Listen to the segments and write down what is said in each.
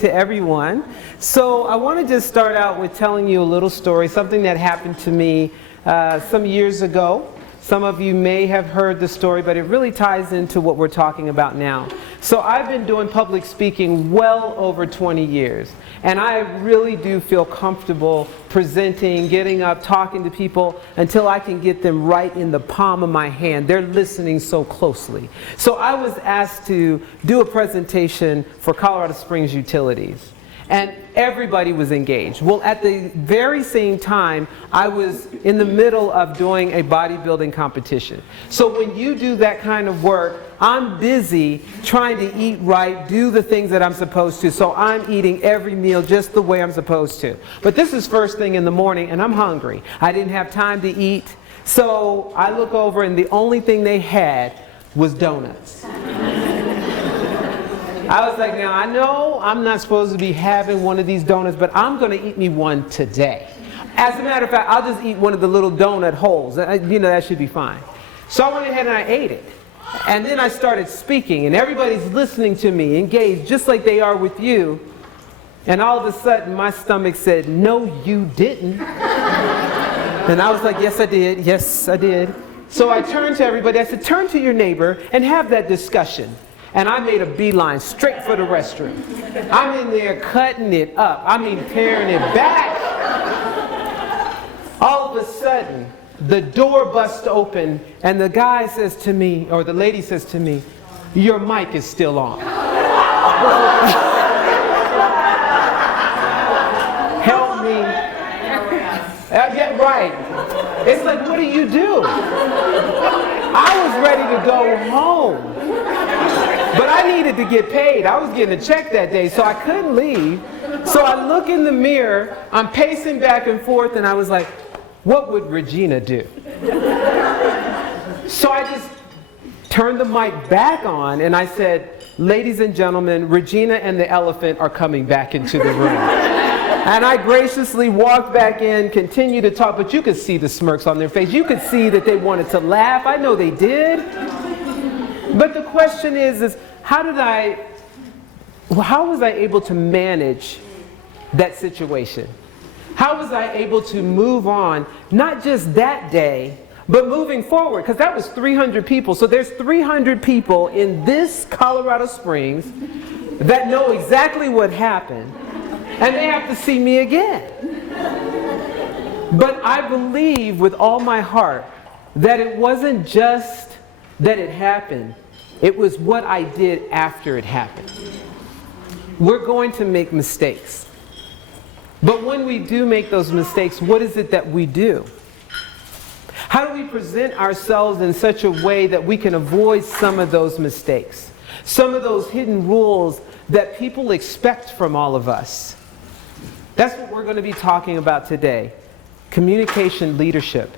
to everyone. So I want to just start out with telling you a little story, something that happened to me some years ago. Some of you may have heard the story, but it really ties into what we're talking about now. So I've been doing public speaking well over 20 years, and I really do feel comfortable presenting, getting up, talking to people until I can get them right in the palm of my hand. They're listening so closely. So I was asked to do a presentation for Colorado Springs Utilities. And everybody was engaged. Well, at the very same time, I was in the middle of doing a bodybuilding competition. So when you do that kind of work, I'm busy trying to eat right, do the things that I'm supposed to. So I'm eating every meal just the way I'm supposed to. But this is first thing in the morning, and I'm hungry. I didn't have time to eat. So I look over, and the only thing they had was donuts. I was like, now I know I'm not supposed to be having one of these donuts, but I'm going to eat me one today. As a matter of fact, I'll just eat one of the little donut holes. You know, that should be fine. So I went ahead and I ate it. And then I started speaking, and everybody's listening to me, engaged, just like they are with you. And all of a sudden, my stomach said, no, you didn't. And I was like, yes, I did. Yes, I did. So I turned to everybody. I said, turn to your neighbor and have that discussion. And I made a beeline straight for the restroom. I'm in there cutting it up. I mean, tearing it back. All of a sudden, the door busts open, and the guy says to me, or the lady says to me, your mic is still on. Help me. Yeah, right. It's like, what do you do? I was ready to go home. But I needed to get paid. I was getting a check that day, so I couldn't leave. So I look in the mirror, I'm pacing back and forth, and I was like, what would Regina do? So I just turned the mic back on, and I said, ladies and gentlemen, Regina and the elephant are coming back into the room. And I graciously walked back in, continued to talk, but you could see the smirks on their face. You could see that they wanted to laugh. I know they did. But the question is how was I able to manage that situation? How was I able to move on, not just that day, but moving forward? Because that was 300 people. So there's 300 people in this Colorado Springs that know exactly what happened, and they have to see me again. But I believe with all my heart that it wasn't just that it happened. It was what I did after it happened. We're going to make mistakes. But when we do make those mistakes, what is it that we do? How do we present ourselves in such a way that we can avoid some of those mistakes? Some of those hidden rules that people expect from all of us. That's what we're going to be talking about today. Communication leadership.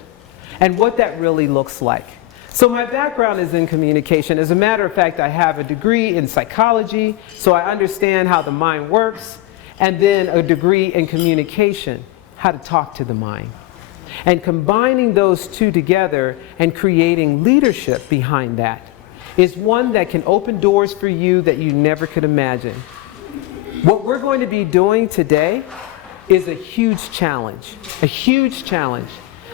And what that really looks like. So my background is in communication. As a matter of fact, I have a degree in psychology, so I understand how the mind works, and then a degree in communication, how to talk to the mind. And combining those two together and creating leadership behind that is one that can open doors for you that you never could imagine. What we're going to be doing today is a huge challenge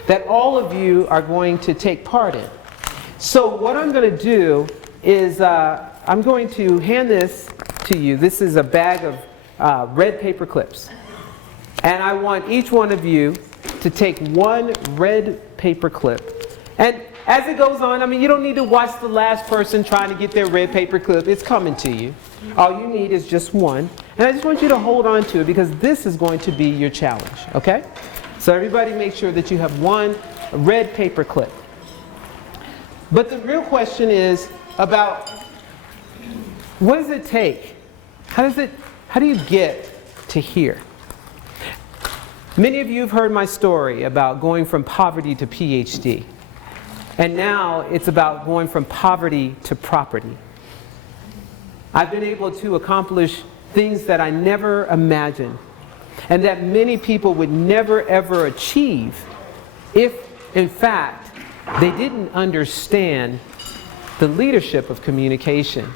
that all of you are going to take part in. So what I'm going to do is I'm going to hand this to you. This is a bag of red paper clips. And I want each one of you to take one red paper clip. And as it goes on, I mean, you don't need to watch the last person trying to get their red paper clip. It's coming to you. All you need is just one. And I just want you to hold on to it because this is going to be your challenge, okay? So everybody make sure that you have one red paper clip. But the real question is about what does it take? How do you get to here? Many of you have heard my story about going from poverty to PhD. And now it's about going from poverty to property. I've been able to accomplish things that I never imagined and that many people would never ever achieve if, in fact, they didn't understand the leadership of communication.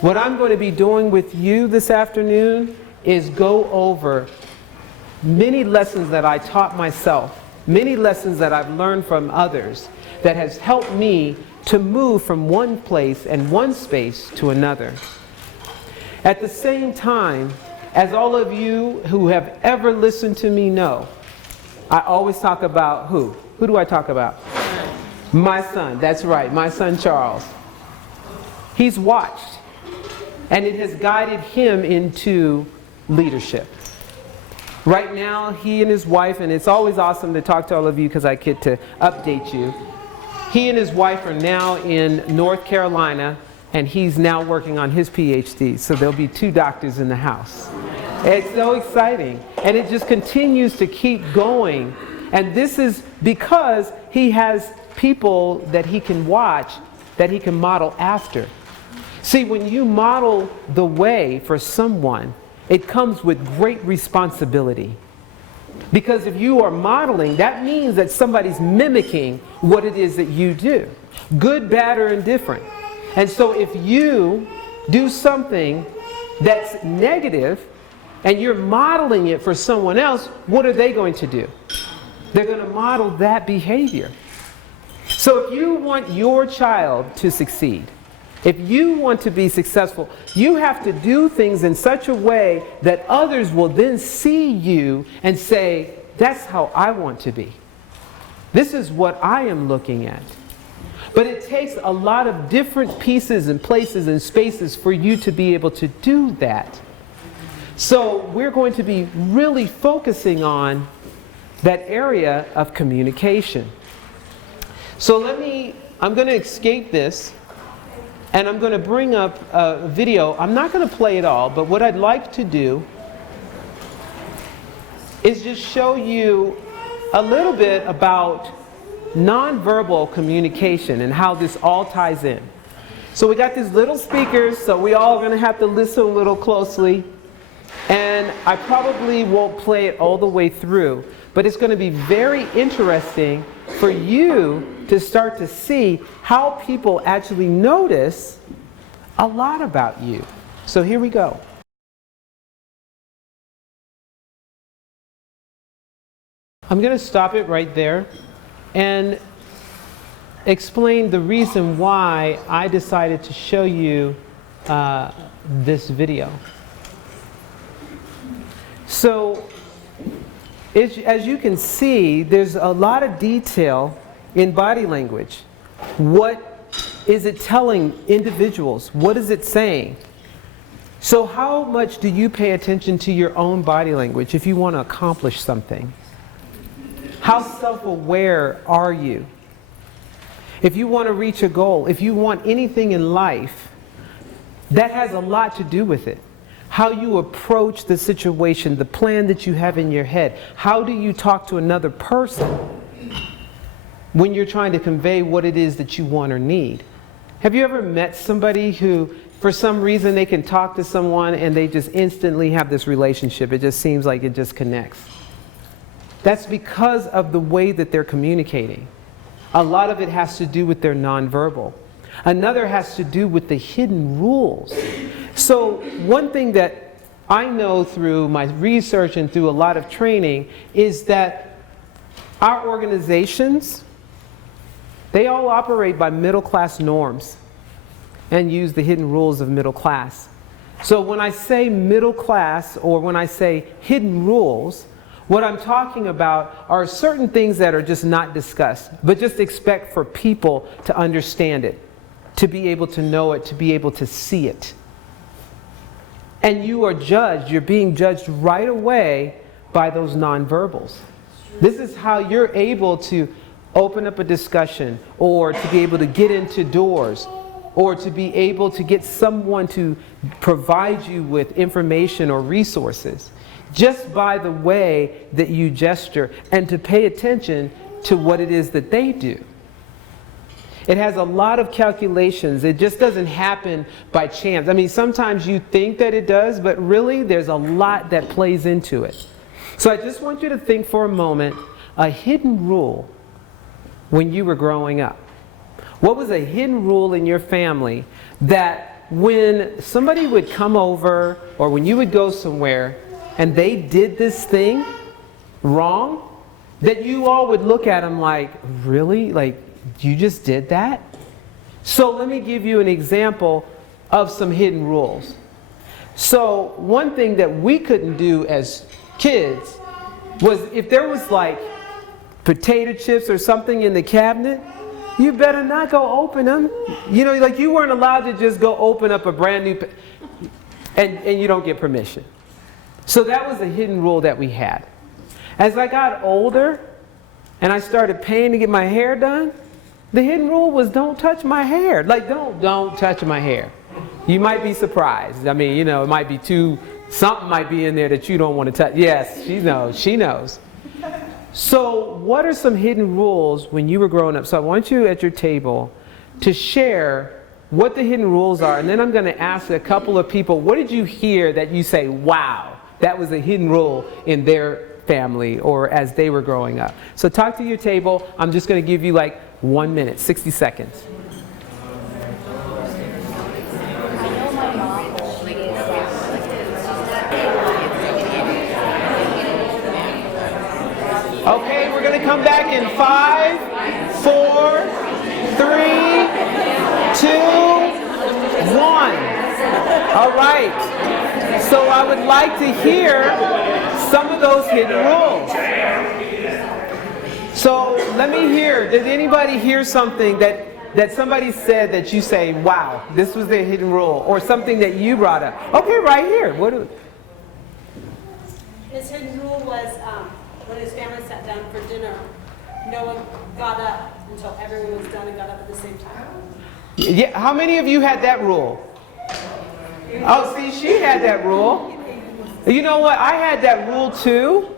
What I'm going to be doing with you this afternoon is go over many lessons that I taught myself, many lessons that I've learned from others that has helped me to move from one place and one space to another. At the same time, as all of you who have ever listened to me know, I always talk about who? Who do I talk about? My son, that's right, my son Charles. He's watched, and it has guided him into leadership. Right now, he and his wife, and it's always awesome to talk to all of you because I get to update you. He and his wife are now in North Carolina, and he's now working on his PhD, so there'll be 2 doctors in the house. It's so exciting, and it just continues to keep going. And this is because he has people that he can watch, that he can model after. See, when you model the way for someone, it comes with great responsibility. Because if you are modeling, that means that somebody's mimicking what it is that you do. Good, bad, or indifferent. And so if you do something that's negative and you're modeling it for someone else, what are they going to do? They're going to model that behavior. So if you want your child to succeed, if you want to be successful, you have to do things in such a way that others will then see you and say, that's how I want to be. This is what I am looking at. But it takes a lot of different pieces and places and spaces for you to be able to do that. So we're going to be really focusing on that area of communication. So I'm going to escape this. And I'm going to bring up a video. I'm not going to play it all, but what I'd like to do is just show you a little bit about nonverbal communication and how this all ties in. So we got these little speakers, so we all are going to have to listen a little closely. And I probably won't play it all the way through, but it's going to be very interesting for you to start to see how people actually notice a lot about you. So here we go. I'm going to stop it right there and explain the reason why I decided to show you this video. So as you can see, there's a lot of detail in body language. What is it telling individuals? What is it saying? So how much do you pay attention to your own body language if you want to accomplish something? How self-aware are you? If you want to reach a goal, if you want anything in life, that has a lot to do with it. How you approach the situation, the plan that you have in your head. How do you talk to another person when you're trying to convey what it is that you want or need? Have you ever met somebody who, for some reason, they can talk to someone and they just instantly have this relationship? It just seems like it just connects. That's because of the way that they're communicating. A lot of it has to do with their nonverbal. Another has to do with the hidden rules. So one thing that I know through my research and through a lot of training is that our organizations, they all operate by middle class norms and use the hidden rules of middle class. So when I say middle class or when I say hidden rules, what I'm talking about are certain things that are just not discussed, but just expect for people to understand it, to be able to know it, to be able to see it. And you are judged, you're being judged right away by those nonverbals. This is how you're able to open up a discussion or to be able to get into doors or to be able to get someone to provide you with information or resources just by the way that you gesture and to pay attention to what it is that they do. It has a lot of calculations. It just doesn't happen by chance. I mean, sometimes you think that it does, but really there's a lot that plays into it. So I just want you to think for a moment, a hidden rule when you were growing up. What was a hidden rule in your family that when somebody would come over or when you would go somewhere and they did this thing wrong, that you all would look at them like, really? Like, you just did that? So let me give you an example of some hidden rules. So one thing that we couldn't do as kids was if there was like potato chips or something in the cabinet, you better not go open them. You know, like you weren't allowed to just go open up a brand new, and you don't get permission. So that was a hidden rule that we had. As I got older and I started paying to get my hair done, the hidden rule was don't touch my hair. Like don't touch my hair. You might be surprised. I mean, you know, it might be something might be in there that you don't want to touch. Yes, she knows. So what are some hidden rules when you were growing up? So I want you at your table to share what the hidden rules are. And then I'm going to ask a couple of people, what did you hear that you say, wow, that was a hidden rule in their family or as they were growing up? So talk to your table. I'm just going to give you like 1 minute, 60 seconds. Okay, we're going to come back in 5, 4, 3, 2, 1. All right. So I would like to hear some of those hidden rules. So let me hear. Did anybody hear something that somebody said that you say, wow, this was their hidden rule, or something that you brought up? Okay, right here. His hidden rule was when his family sat down for dinner, no one got up until everyone was done and got up at the same time. Yeah, how many of you had that rule? Oh, see, she had that rule. You know what? I had that rule too.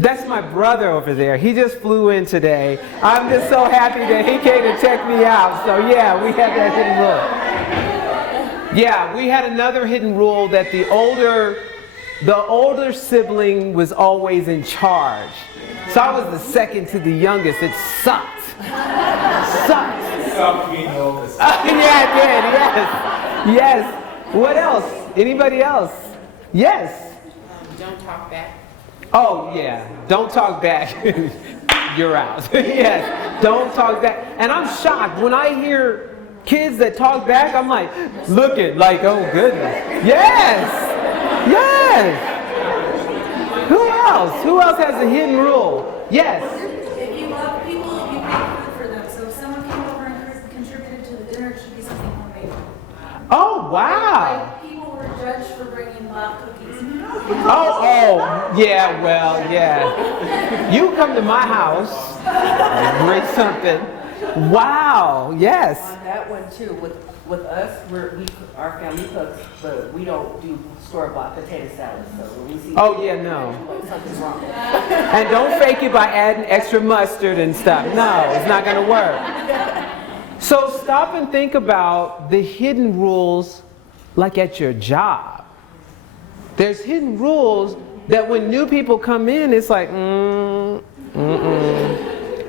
That's my brother over there. He just flew in today. I'm just so happy that he came to check me out. So yeah, we had that hidden rule. Yeah, we had another hidden rule that the older sibling was always in charge. So I was the second to the youngest. It sucked. Sucked. Yeah, it did. Yes. Yes. What else? Anybody else? Yes. Don't talk back. Oh, yeah. Don't talk back. You're out. Yes. Don't talk back. And I'm shocked when I hear kids that talk back. I'm like, looking like, oh, goodness. Yes. Yes. Who else? Who else has a hidden rule? Yes. If you love people, you make food for them. So if someone came over and contributed to the dinner, it should be something homemade. Oh, wow. Like people were judged for bringing log cookies. Oh, yeah, well, yeah. You come to my house, bring something. Wow, yes. On that one too, with us, our family cooks, but we don't do store-bought potato salad. So when we see No. something's wrong. And don't fake it by adding extra mustard and stuff. No, it's not going to work. So stop and think about the hidden rules like at your job. There's hidden rules that when new people come in, it's like,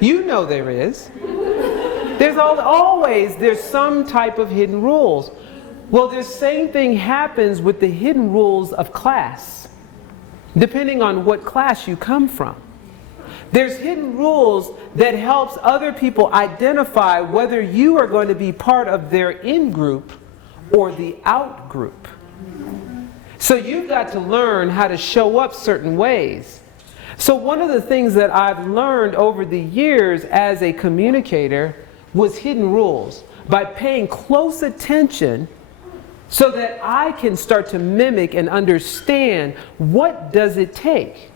You know there is. There's always some type of hidden rules. Well, the same thing happens with the hidden rules of class, depending on what class you come from. There's hidden rules that helps other people identify whether you are going to be part of their in-group or the out-group. So you've got to learn how to show up certain ways. So one of the things that I've learned over the years as a communicator was hidden rules. By paying close attention so that I can start to mimic and understand what does it take.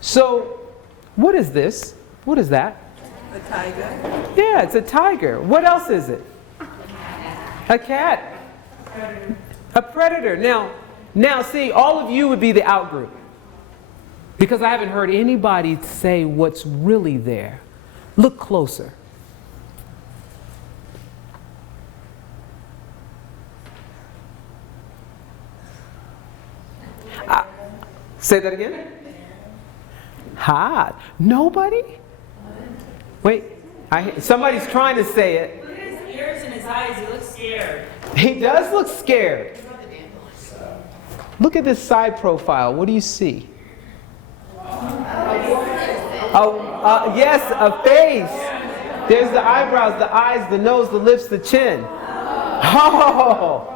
So what is this? What is that? A tiger. Yeah, it's a tiger. What else is it? A cat. A predator. Now see, all of you would be the out group. Because I haven't heard anybody say what's really there. Look closer. Say that again. Hot. Nobody? Wait, somebody's trying to say it. Look at his ears and his eyes. He looks scared. He does look scared. Look at this side profile. What do you see? Yes, a face. There's the eyebrows, the eyes, the nose, the lips, the chin. Oh!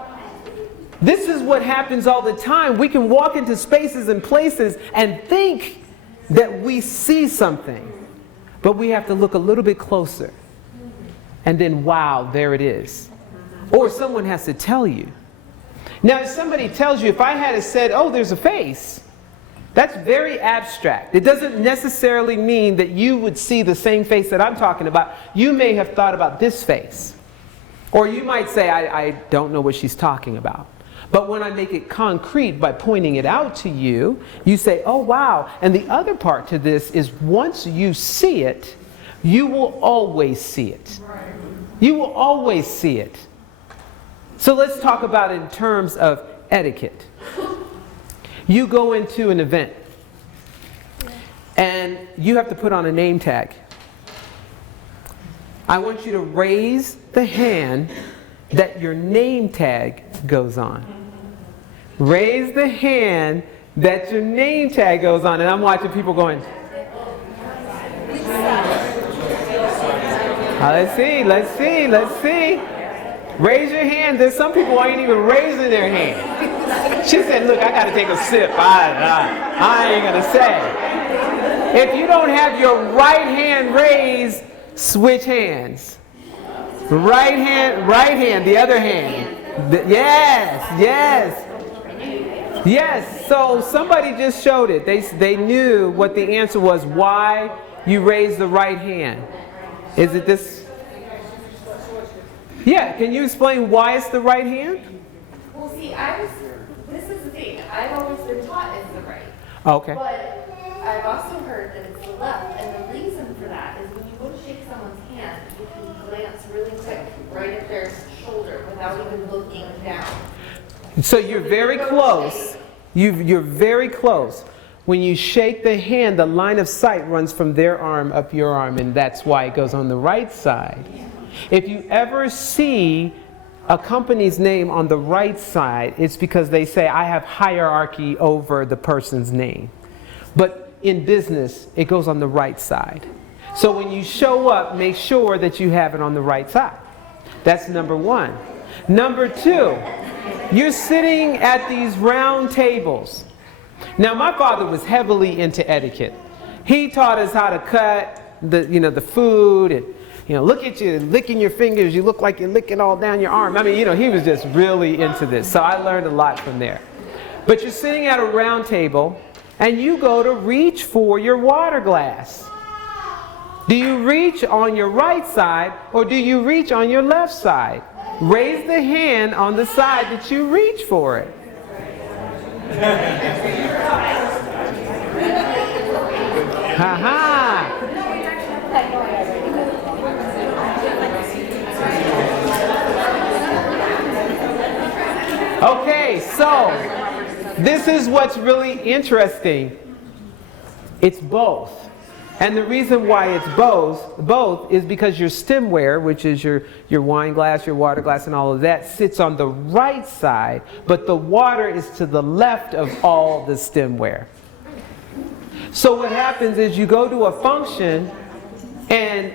This is what happens all the time. We can walk into spaces and places and think that we see something. But we have to look a little bit closer. And then, wow, there it is. Or someone has to tell you. Now, if somebody tells you, if I had said, oh, there's a face, that's very abstract. It doesn't necessarily mean that you would see the same face that I'm talking about. You may have thought about this face. Or you might say, I don't know what she's talking about. But when I make it concrete by pointing it out to you, you say, oh, wow. And the other part to this is once you see it, you will always see it. You will always see it. So let's talk about it in terms of etiquette. You go into an event and you have to put on a name tag. I want you to raise the hand that your name tag goes on. Raise the hand that your name tag goes on. And I'm watching people going, let's see, let's see, let's see. Raise your hand. There's some people who ain't even raising their hand. She said, look, I got to take a sip. I ain't going to say. If you don't have your right hand raised, switch hands. Right hand, the other hand. Yes. So somebody just showed it. They knew what the answer was, why you raised the right hand. Is it this? Yeah, can you explain why it's the right hand? Well, see, this is the thing. I've always been taught it's the right. Okay. But I've also heard that it's the left. And the reason for that is when you go to shake someone's hand, you can glance really quick right at their shoulder without even looking down. So you're very close. You're very close. When you shake the hand, the line of sight runs from their arm up your arm, and that's why it goes on the right side. If you ever see a company's name on the right side, it's because they say, I have hierarchy over the person's name. But in business, it goes on the right side. So when you show up, make sure that you have it on the right side. That's number one. Number two, you're sitting at these round tables. Now, my father was heavily into etiquette. He taught us how to cut the food and, look at you licking your fingers. You look like you're licking all down your arm. I mean, he was just really into this. So I learned a lot from there. But you're sitting at a round table and you go to reach for your water glass. Do you reach on your right side or do you reach on your left side? Raise the hand on the side that you reach for it. Ha ha! Okay, so this is what's really interesting. It's both. And the reason why it's both is because your stemware, which is your wine glass, your water glass, and all of that, sits on the right side, but the water is to the left of all the stemware. So what happens is you go to a function, and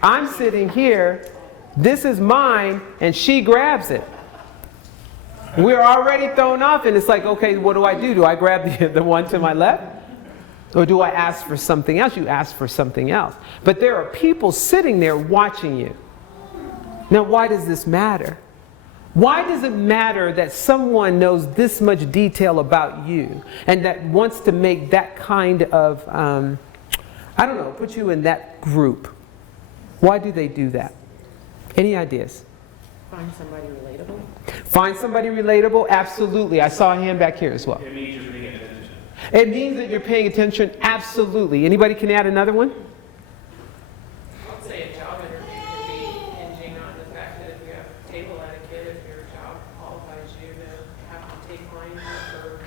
I'm sitting here, this is mine, and she grabs it. We're already thrown off, and it's like, okay, what do? Do I grab the one to my left? Or do I ask for something else? You ask for something else. But there are people sitting there watching you. Now, why does this matter? Why does it matter that someone knows this much detail about you and that wants to make that kind of, put you in that group? Why do they do that? Any ideas? Find somebody relatable. Find somebody relatable? Absolutely. I saw a hand back here as well. It means you're paying attention. It means that you're paying attention? Absolutely. Anybody can add another one? I'd say a job interview could be hinging on the fact that if you have table etiquette, if your job qualifies you to have to take clients for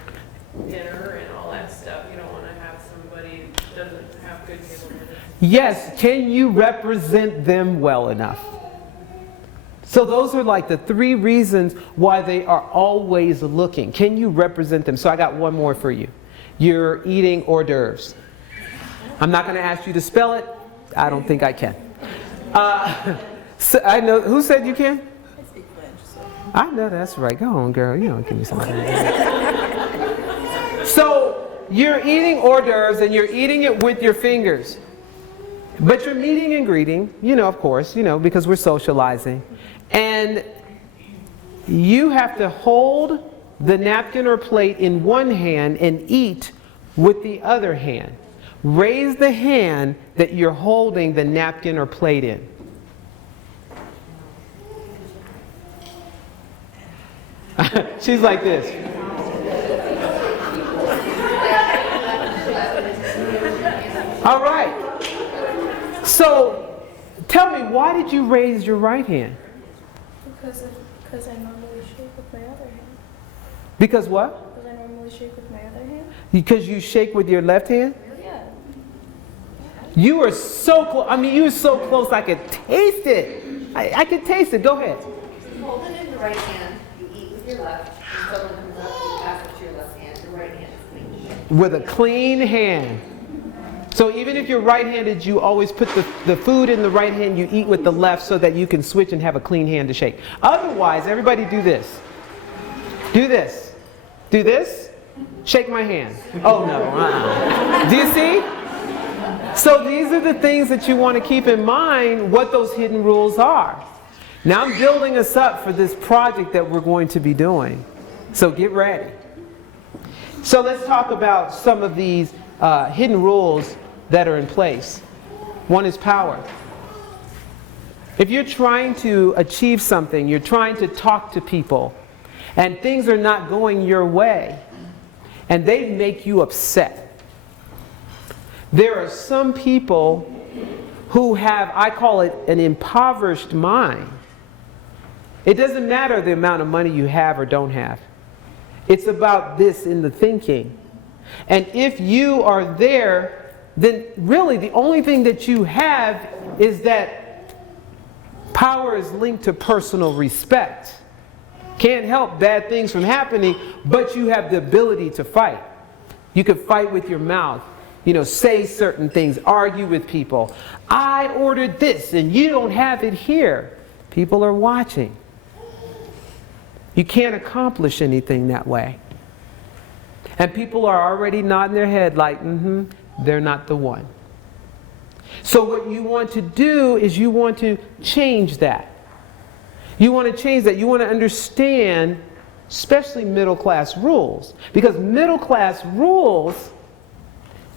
dinner and all that stuff, you don't want to have somebody that doesn't have good table manners. Yes. Can you represent them well enough? So those are like the 3 reasons why they are always looking. Can you represent them? So I got one more for you. You're eating hors d'oeuvres. I'm not going to ask you to spell it. I don't think I can. So I know, who said you can? I speak French, so. I know that's right. Go on, girl. You know, give me something. So you're eating hors d'oeuvres and you're eating it with your fingers. But you're meeting and greeting, of course, because we're socializing. And you have to hold the napkin or plate in one hand and eat with the other hand. Raise the hand that you're holding the napkin or plate in. She's like this. All right. So, tell me, why did you raise your right hand? Because I normally shake with my other hand. Because what? Because I normally shake with my other hand. Because you shake with your left hand? Yeah. You are so close. I mean, you were so close I could taste it. I could taste it. Go ahead. You hold it in your right hand, you eat with your left, and someone comes up, you pass it to your left hand, your right hand is clean. With a clean hand. So even if you're right-handed, you always put the food in the right hand, you eat with the left so that you can switch and have a clean hand to shake. Otherwise, everybody do this. Do this. Do this. Shake my hand. Oh no. Do you see? So these are the things that you want to keep in mind, what those hidden rules are. Now I'm building us up for this project that we're going to be doing. So get ready. So let's talk about some of these hidden rules that are in place. One is power. If you're trying to achieve something, you're trying to talk to people, and things are not going your way, and they make you upset. There are some people who have, I call it an impoverished mind. It doesn't matter the amount of money you have or don't have. It's about this in the thinking. And if you are there, then really the only thing that you have is that power is linked to personal respect. Can't help bad things from happening, but you have the ability to fight. You can fight with your mouth, say certain things, argue with people. I ordered this and you don't have it here. People are watching. You can't accomplish anything that way. And people are already nodding their head like, they're not the one. So what you want to do is you want to change that. You want to change that. You want to understand, especially middle class rules. Because middle class rules,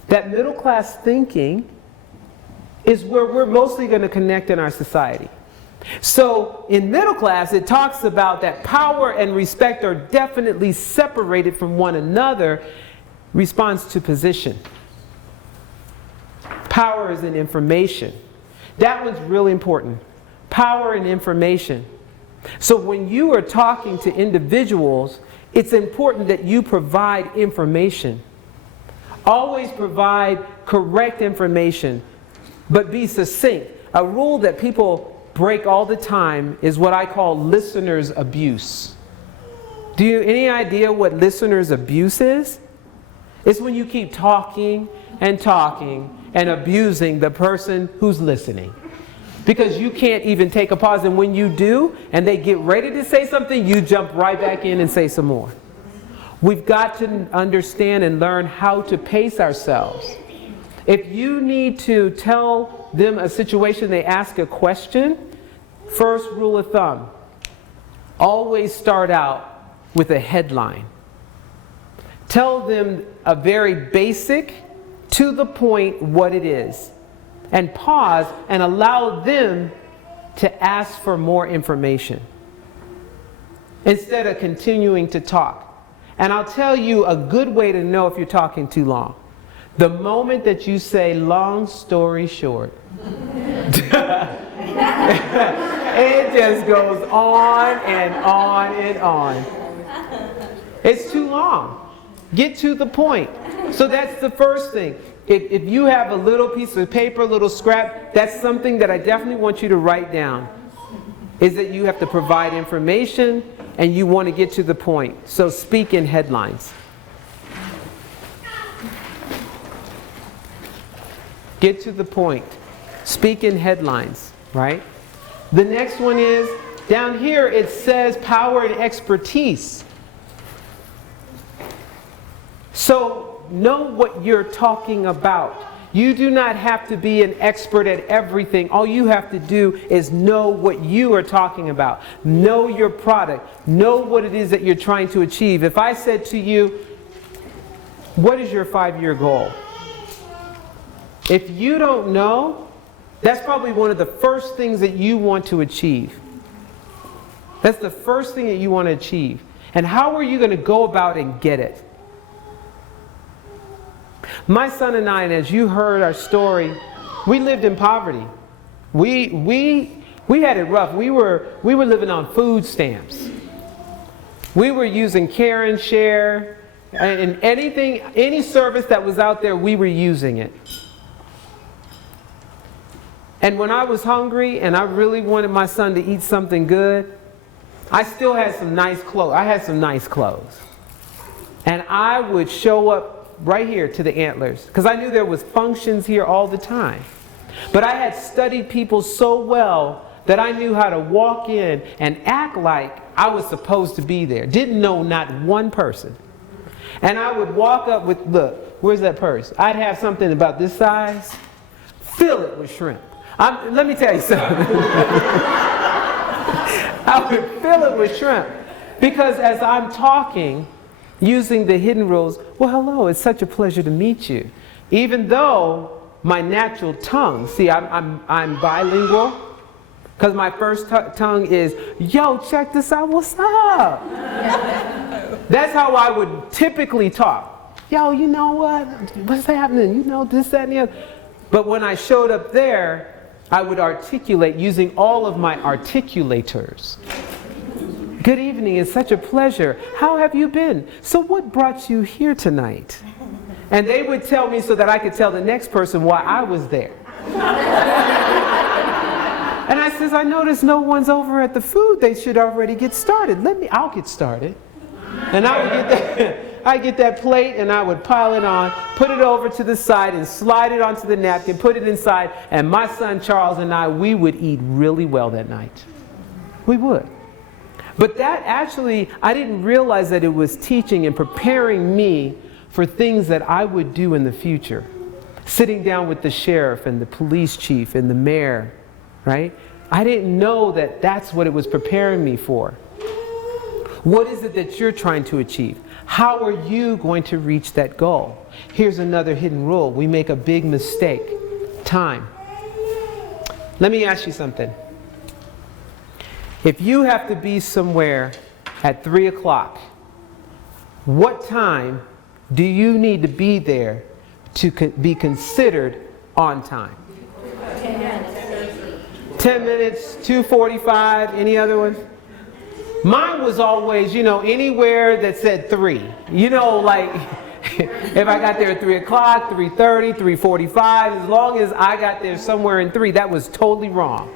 that middle class thinking, is where we're mostly going to connect in our society. So in middle class, it talks about that power and respect are definitely separated from one another. Responds to position. Power is in information. That one's really important. Power and information. So when you are talking to individuals, it's important that you provide information. Always provide correct information, but be succinct. A rule that people break all the time is what I call listener's abuse. Do you any idea what listener's abuse is? It's when you keep talking and abusing the person who's listening. Because you can't even take a pause, and when you do, and they get ready to say something, you jump right back in and say some more. We've got to understand and learn how to pace ourselves. If you need to tell them a situation, they ask a question, first rule of thumb, always start out with a headline. Tell them a very basic, to the point what it is. And pause and allow them to ask for more information instead of continuing to talk. And I'll tell you a good way to know if you're talking too long. The moment that you say, long story short, it just goes on and on and on. It's too long. Get to the point. So that's the first thing. If you have a little piece of paper, a little scrap, that's something that I definitely want you to write down. is that you have to provide information and you want to get to the point. So speak in headlines. Get to the point. Speak in headlines, right? The next one is, down here it says power and expertise. So know what you're talking about. You do not have to be an expert at everything. All you have to do is know what you are talking about. Know your product. Know what it is that you're trying to achieve. If I said to you, what is your 5-year goal? If you don't know, that's probably one of the first things that you want to achieve. That's the first thing that you want to achieve. And how are you going to go about and get it? My son and I, and as you heard our story, we lived in poverty. We had it rough. We were living on food stamps. We were using Care and Share, and any service that was out there, we were using it. And when I was hungry and I really wanted my son to eat something good, I still had some nice clothes. I had some nice clothes. And I would show up right here to the Antlers because I knew there was functions here all the time. But I had studied people so well that I knew how to walk in and act like I was supposed to be there. Didn't know not one person. And I would walk up with, look, where's that purse? I'd have something about this size, fill it with shrimp. Let me tell you something. I would fill it with shrimp because as I'm talking, using the hidden rules, well, hello, it's such a pleasure to meet you. Even though my natural tongue, see, I'm bilingual, because my first tongue is, yo, check this out, what's up? That's how I would typically talk. Yo, you know what? What's happening? You know, this, that, and the other. But when I showed up there, I would articulate using all of my articulators. Good evening, it's such a pleasure. How have you been? So what brought you here tonight? And they would tell me so that I could tell the next person why I was there. And I says, I noticed no one's over at the food. They should already get started. I'll get started. And I get that plate and I would pile it on, put it over to the side and slide it onto the napkin, put it inside, and my son Charles and I, we would eat really well that night. We would. But that actually, I didn't realize that it was teaching and preparing me for things that I would do in the future. Sitting down with the sheriff and the police chief and the mayor, right? I didn't know that that's what it was preparing me for. What is it that you're trying to achieve? How are you going to reach that goal? Here's another hidden rule. We make a big mistake. Time. Let me ask you something. If you have to be somewhere at 3 o'clock, what time do you need to be there to be considered on time? 10 minutes. 10 minutes, 2:45, any other ones? Mine was always, anywhere that said 3. Like if I got there at 3 o'clock, 3:30, 3:45, as long as I got there somewhere in 3, that was totally wrong.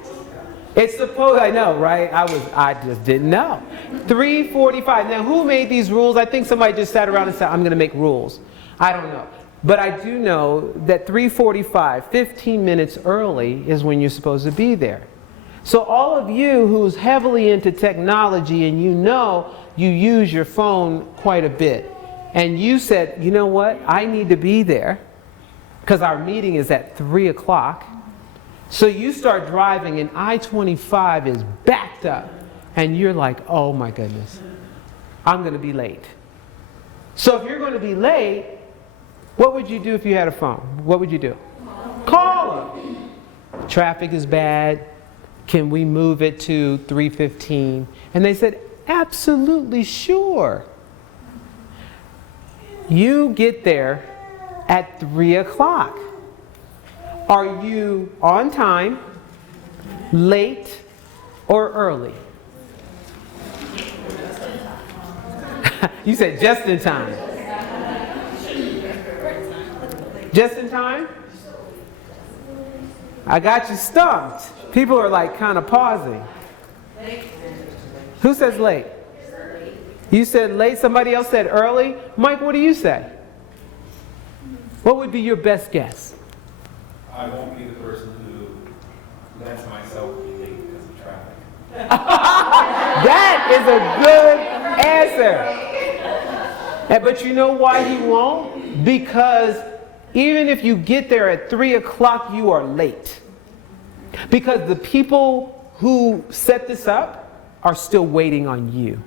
It's supposed, I know, right? I just didn't know. 3:45. Now, who made these rules? I think somebody just sat around and said, I'm going to make rules. I don't know. But I do know that 3:45, 15 minutes early is when you're supposed to be there. So all of you who's heavily into technology and you use your phone quite a bit. And you said, you know what? I need to be there because our meeting is at 3 o'clock. So you start driving and I-25 is backed up and you're like, oh my goodness, I'm going to be late. So if you're going to be late, what would you do if you had a phone? What would you do? Call them. Traffic is bad. Can we move it to 3:15? And they said, absolutely sure. You get there at 3 o'clock. Are you on time, late, or early? You said just in time. Just in time? I got you stumped. People are like kind of pausing. Who says late? You said late. Somebody else said early. Mike, what do you say? What would be your best guess? I won't be the person who lets myself be late because of traffic. That is a good answer. But you know why he won't? Because even if you get there at 3 o'clock, you are late. Because the people who set this up are still waiting on you.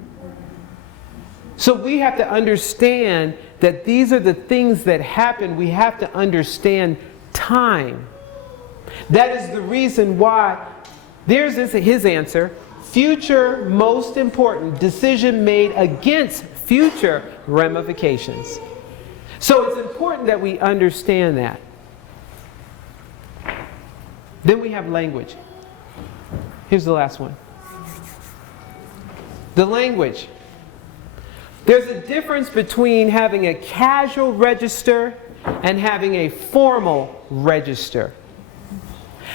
So we have to understand that these are the things that happen. We have to understand time. That is the reason why, there's his answer, future most important, decision made against future ramifications. So it's important that we understand that. Then we have language. Here's the last one. The language. There's a difference between having a casual register and having a formal register.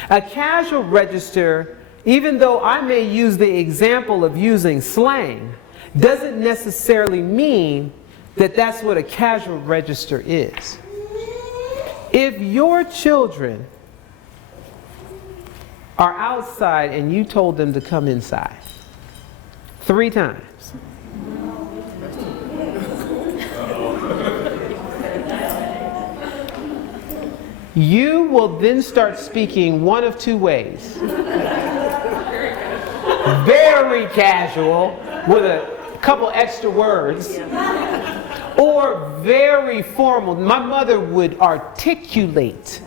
A casual register, even though I may use the example of using slang, doesn't necessarily mean that that's what a casual register is. If your children are outside and you told them to come inside 3 times, you will then start speaking one of 2 ways. Very casual, with a couple extra words, or very formal. My mother would articulate,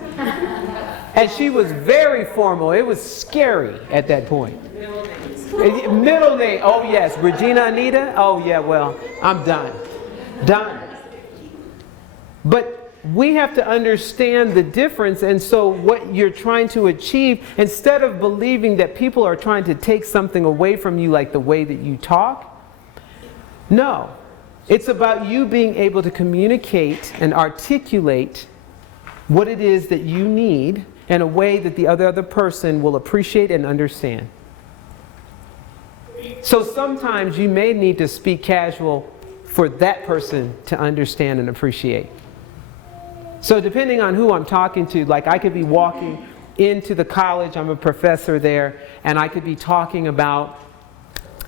and she was very formal. It was scary at that point. Middle name, oh yes, Regina Anita, oh yeah, well, I'm done. But we have to understand the difference, and so what you're trying to achieve, instead of believing that people are trying to take something away from you like the way that you talk, no. It's about you being able to communicate and articulate what it is that you need in a way that the other person will appreciate and understand. So sometimes you may need to speak casual for that person to understand and appreciate. So depending on who I'm talking to, like I could be walking into the college, I'm a professor there, and I could be talking about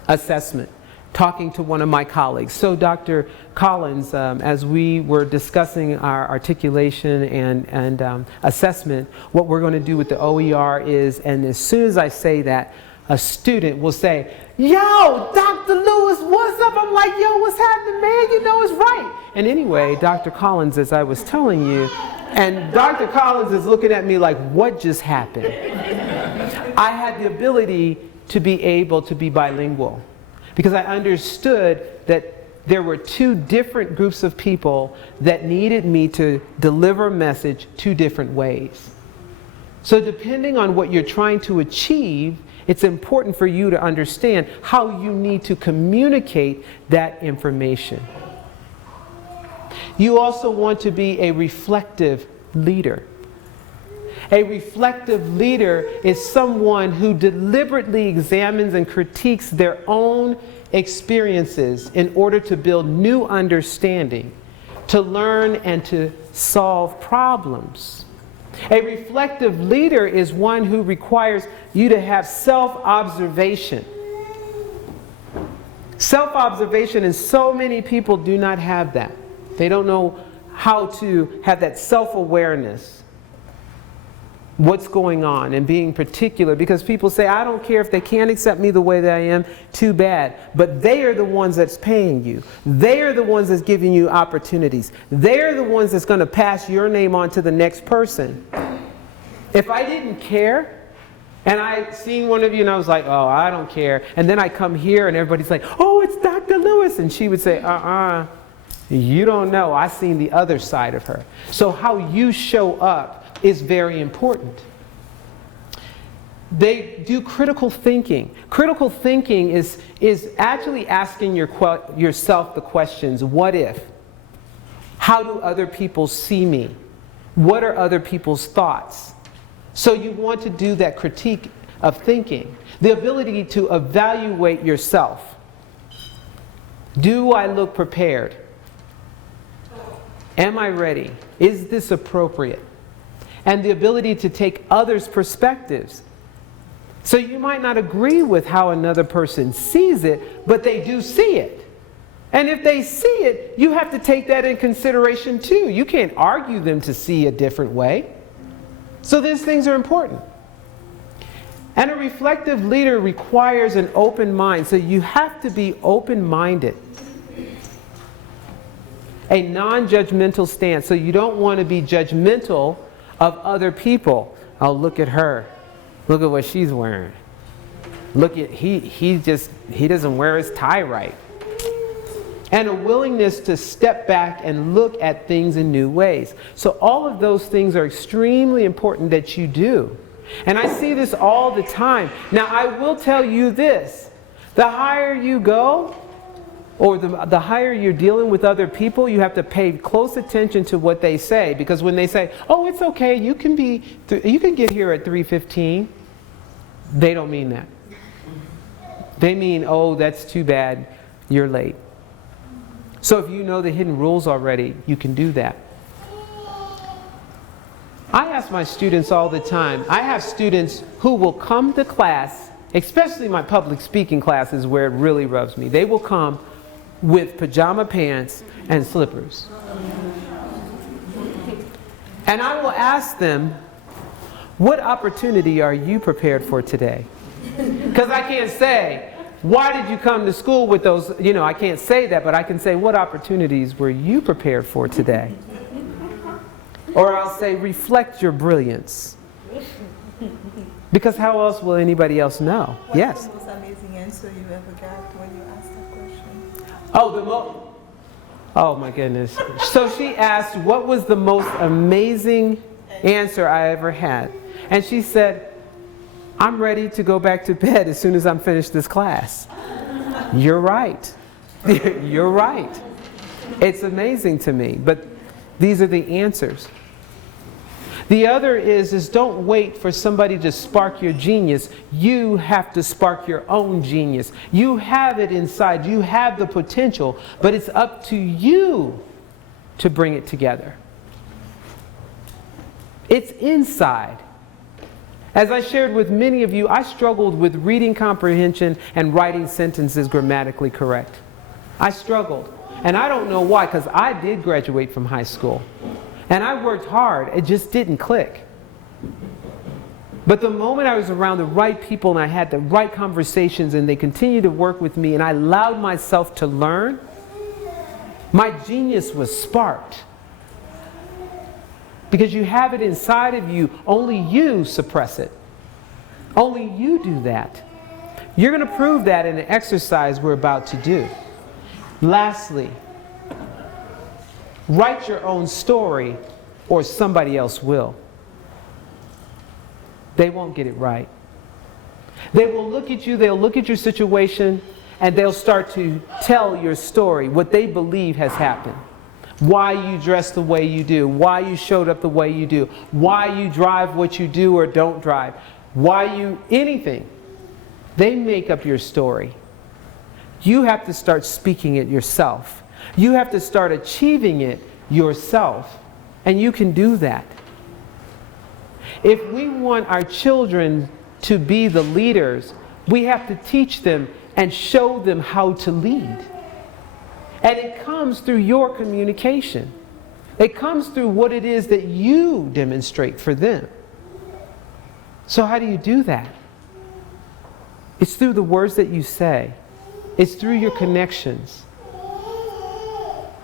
assessment, talking to one of my colleagues. So Dr. Collins, as we were discussing our articulation and assessment, what we're going to do with the OER is, and as soon as I say that, a student will say, "Yo, Dr. Lewis, what's up?" I'm like, "Yo, what's happening, man? You know it's right." And anyway, Dr. Collins, as I was telling you, and Dr. Collins is looking at me like, what just happened? I had the ability to be able to be bilingual because I understood that there were 2 different groups of people that needed me to deliver a message 2 different ways. So depending on what you're trying to achieve, it's important for you to understand how you need to communicate that information. You also want to be a reflective leader. A reflective leader is someone who deliberately examines and critiques their own experiences in order to build new understanding, to learn and to solve problems. A reflective leader is one who requires you to have self-observation. Self-observation, and so many people do not have that. They don't know how to have that self-awareness. What's going on, and being particular, because people say, I don't care if they can't accept me the way that I am, too bad. But they are the ones that's paying you. They are the ones that's giving you opportunities. They're the ones that's going to pass your name on to the next person. If I didn't care, and I seen one of you and I was like, oh, I don't care. And then I come here and everybody's like, oh, it's Dr. Lewis. And she would say, you don't know. I seen the other side of her. So how you show up is very important. They do critical thinking. Critical thinking is actually asking yourself the questions, what if? How do other people see me? What are other people's thoughts? So you want to do that critique of thinking, the ability to evaluate yourself. Do I look prepared? Am I ready? Is this appropriate? And the ability to take others' perspectives. So you might not agree with how another person sees it, but they do see it. And if they see it, you have to take that in consideration too. You can't argue them to see a different way. So these things are important. And a reflective leader requires an open mind. So you have to be open-minded. A non-judgmental stance. So you don't want to be judgmental of other people. Oh, look at her. Look at what she's wearing. Look at he doesn't wear his tie right. And a willingness to step back and look at things in new ways. So all of those things are extremely important that you do. And I see this all the time. Now I will tell you this. The higher you go, or the higher you're dealing with other people, you have to pay close attention to what they say. Because when they say, oh, it's okay, you can get here at 3:15, they don't mean that. They mean, oh, that's too bad, you're late. So if you know the hidden rules already, you can do that. I ask my students all the time. I have students who will come to class, especially my public speaking classes where it really rubs me. They will come with pajama pants and slippers. And I will ask them, what opportunity are you prepared for today? Because I can't say, why did you come to school with those, I can't say that, but I can say, what opportunities were you prepared for today? Or I'll say, reflect your brilliance. Because how else will anybody else know? Yes? What's the most amazing answer you ever got when you asked that question? Oh my goodness. So she asked, what was the most amazing answer I ever had? And she said, I'm ready to go back to bed as soon as I'm finished this class. You're right. You're right. It's amazing to me, but these are the answers. The other is don't wait for somebody to spark your genius. You have to spark your own genius. You have it inside. You have the potential, but it's up to you to bring it together. It's inside. As I shared with many of you, I struggled with reading comprehension and writing sentences grammatically correct. I struggled. And I don't know why, because I did graduate from high school. And I worked hard. It just didn't click. But the moment I was around the right people and I had the right conversations and they continued to work with me and I allowed myself to learn, my genius was sparked. Because you have it inside of you, only you suppress it. Only you do that. You're going to prove that in an exercise we're about to do. Lastly, write your own story or somebody else will. They won't get it right. They will look at you, they'll look at your situation, and they'll start to tell your story, what they believe has happened. Why you dress the way you do, why you showed up the way you do, why you drive what you do or don't drive, why you, anything. They make up your story. You have to start speaking it yourself. You have to start achieving it yourself. And you can do that. If we want our children to be the leaders, we have to teach them and show them how to lead. And it comes through your communication. It comes through what it is that you demonstrate for them. So how do you do that? It's through the words that you say. It's through your connections.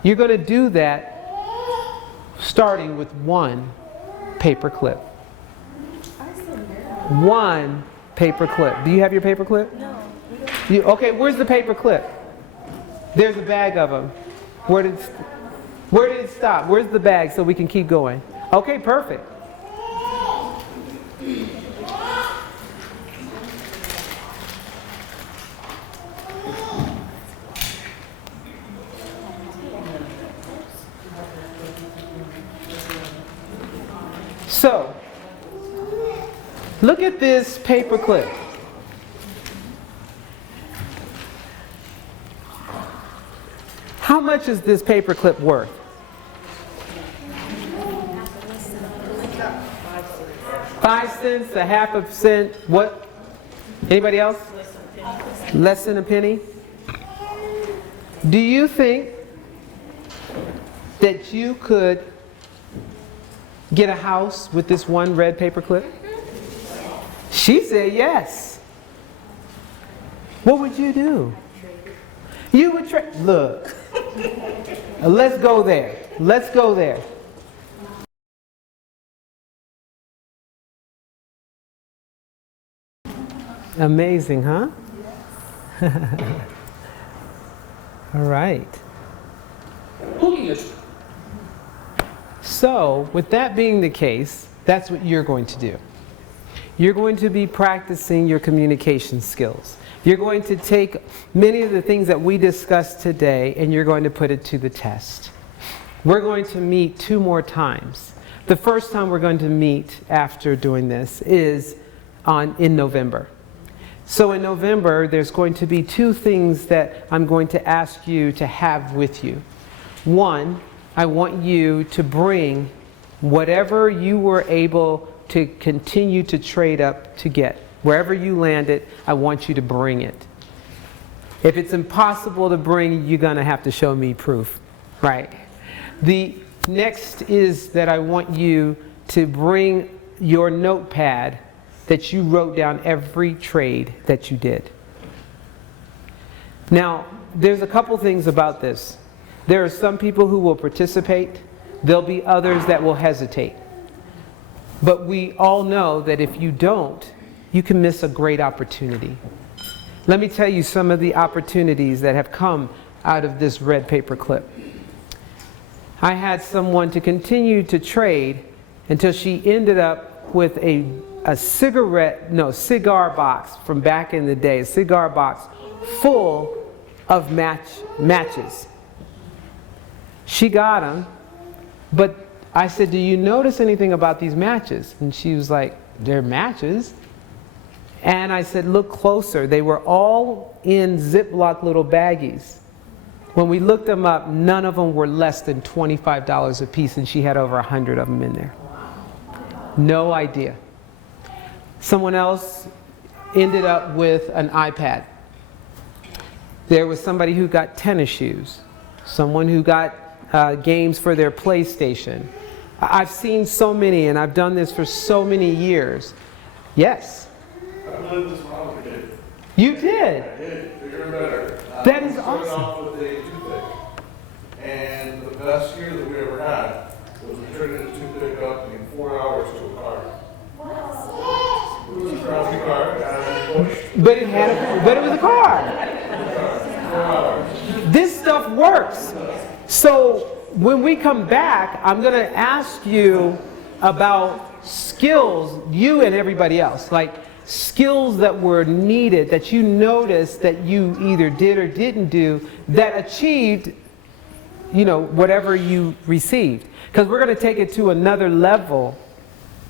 You're going to do that starting with one paper clip. One paper clip. Do you have your paper clip? No. Okay, where's the paper clip? There's a bag of them. Where did it stop? Where's the bag so we can keep going? Okay, perfect. So, Look at this paper clip. How much is this paper clip worth? $0.05, a half a cent, what? Anybody else? Less than a penny? Do you think that you could get a house with this one red paper clip? She said yes. What would you do? You would trade. Look. Let's go there. Let's go there. Amazing, huh? All right. So, with that being the case, that's what you're going to do. You're going to be practicing your communication skills. You're going to take many of the things that we discussed today and you're going to put it to the test. We're going to meet 2 more times. The first time we're going to meet after doing this is in November. So in November, there's going to be 2 things that I'm going to ask you to have with you. One, I want you to bring whatever you were able to continue to trade up to get. Wherever you landed, I want you to bring it. If it's impossible to bring, you're going to have to show me proof, right? The next is that I want you to bring your notepad that you wrote down every trade that you did. Now, there's a couple things about this. There are some people who will participate. There'll be others that will hesitate. But we all know that if you don't, you can miss a great opportunity. Let me tell you some of the opportunities that have come out of this red paper clip. I had someone to continue to trade until she ended up with a cigar box from back in the day, a cigar box full of matches. She got them, but I said, do you notice anything about these matches? And she was like, they're matches. And I said, look closer. They were all in Ziploc little baggies. When we looked them up, none of them were less than $25 a piece, and she had over 100 of them in there. No idea. Someone else ended up with an iPad. There was somebody who got tennis shoes. Someone who got games for their PlayStation. I've seen so many, and I've done this for so many years. Yes? I lived this when I was a kid. You did? I did, bigger and better. That is We started awesome. off with a toothpick. And the best year that we ever had was we traded a toothpick up in 4 hours to a car. It was a crappy car, and it pushed. But it was a car. 4 hours. This stuff works. So when we come back, I'm going to ask you about skills, you and everybody else, like skills that were needed that you noticed that you either did or didn't do that achieved, whatever you received. Because we're going to take it to another level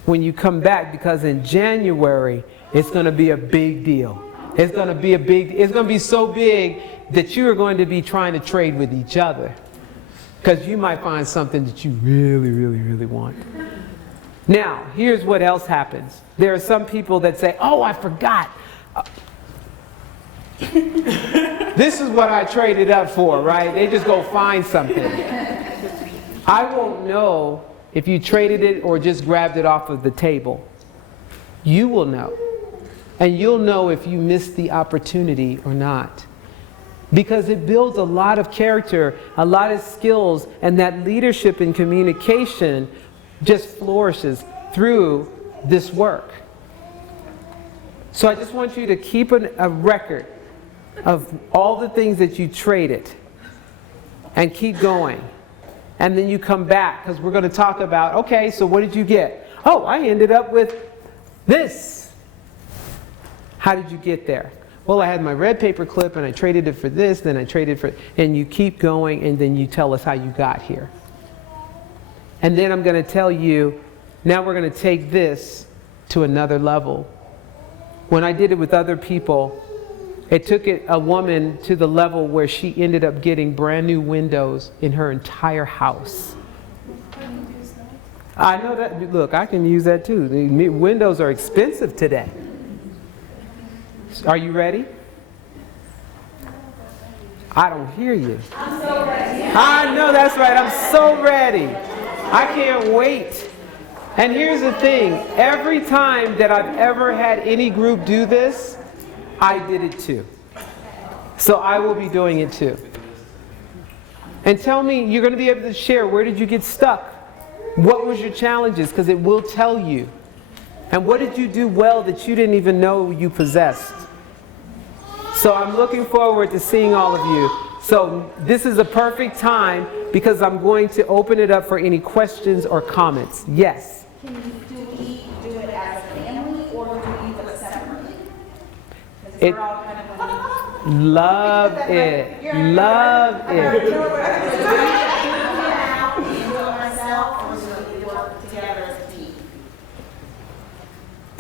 when you come back, because in January, it's going to be a big deal. It's going to be so big that you are going to be trying to trade with each other. Because you might find something that you really, really, really want. Now, here's what else happens. There are some people that say, oh, I forgot. This is what I traded up for, right? They just go find something. I won't know if you traded it or just grabbed it off of the table. You will know. And you'll know if you missed the opportunity or not. Because it builds a lot of character, a lot of skills, and that leadership and communication just flourishes through this work. So I just want you to keep a record of all the things that you traded and keep going. And then you come back, because we're going to talk about, okay, so what did you get? Oh, I ended up with this. How did you get there? Well, I had my red paper clip and I traded it for this, then I traded for, and you keep going, and then you tell us how you got here. And then I'm going to tell you, now we're going to take this to another level. When I did it with other people, it took a woman to the level where she ended up getting brand new windows in her entire house. I know that. Look, I can use that too. The windows are expensive today. Are you ready? I don't hear you. I'm so ready. I know that's right. I'm so ready. I can't wait. And here's the thing. Every time that I've ever had any group do this, I did it too. So I will be doing it too. And tell me, you're going to be able to share, where did you get stuck? What was your challenges? Because it will tell you. And what did you do well that you didn't even know you possessed? So I'm looking forward to seeing all of you. So this is a perfect time because I'm going to open it up for any questions or comments. Yes? Do we do it as a family or do we do it separately? Because we're all kind of Love it. Love it.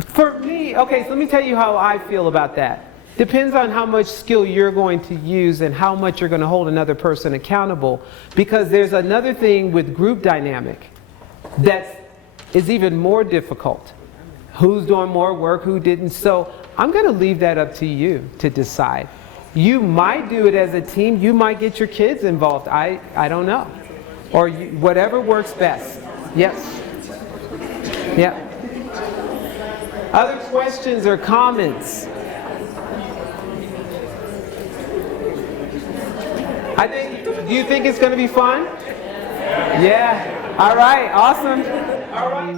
For me, okay, so let me tell you how I feel about that. Depends on how much skill you're going to use and how much you're going to hold another person accountable. Because there's another thing with group dynamic that is even more difficult. Who's doing more work, who didn't. So I'm going to leave that up to you to decide. You might do it as a team. You might get your kids involved. I don't know. Or whatever works best. Yes. Yeah. Other questions or comments? Do you think it's going to be fun? Yeah. All right. Awesome. All right.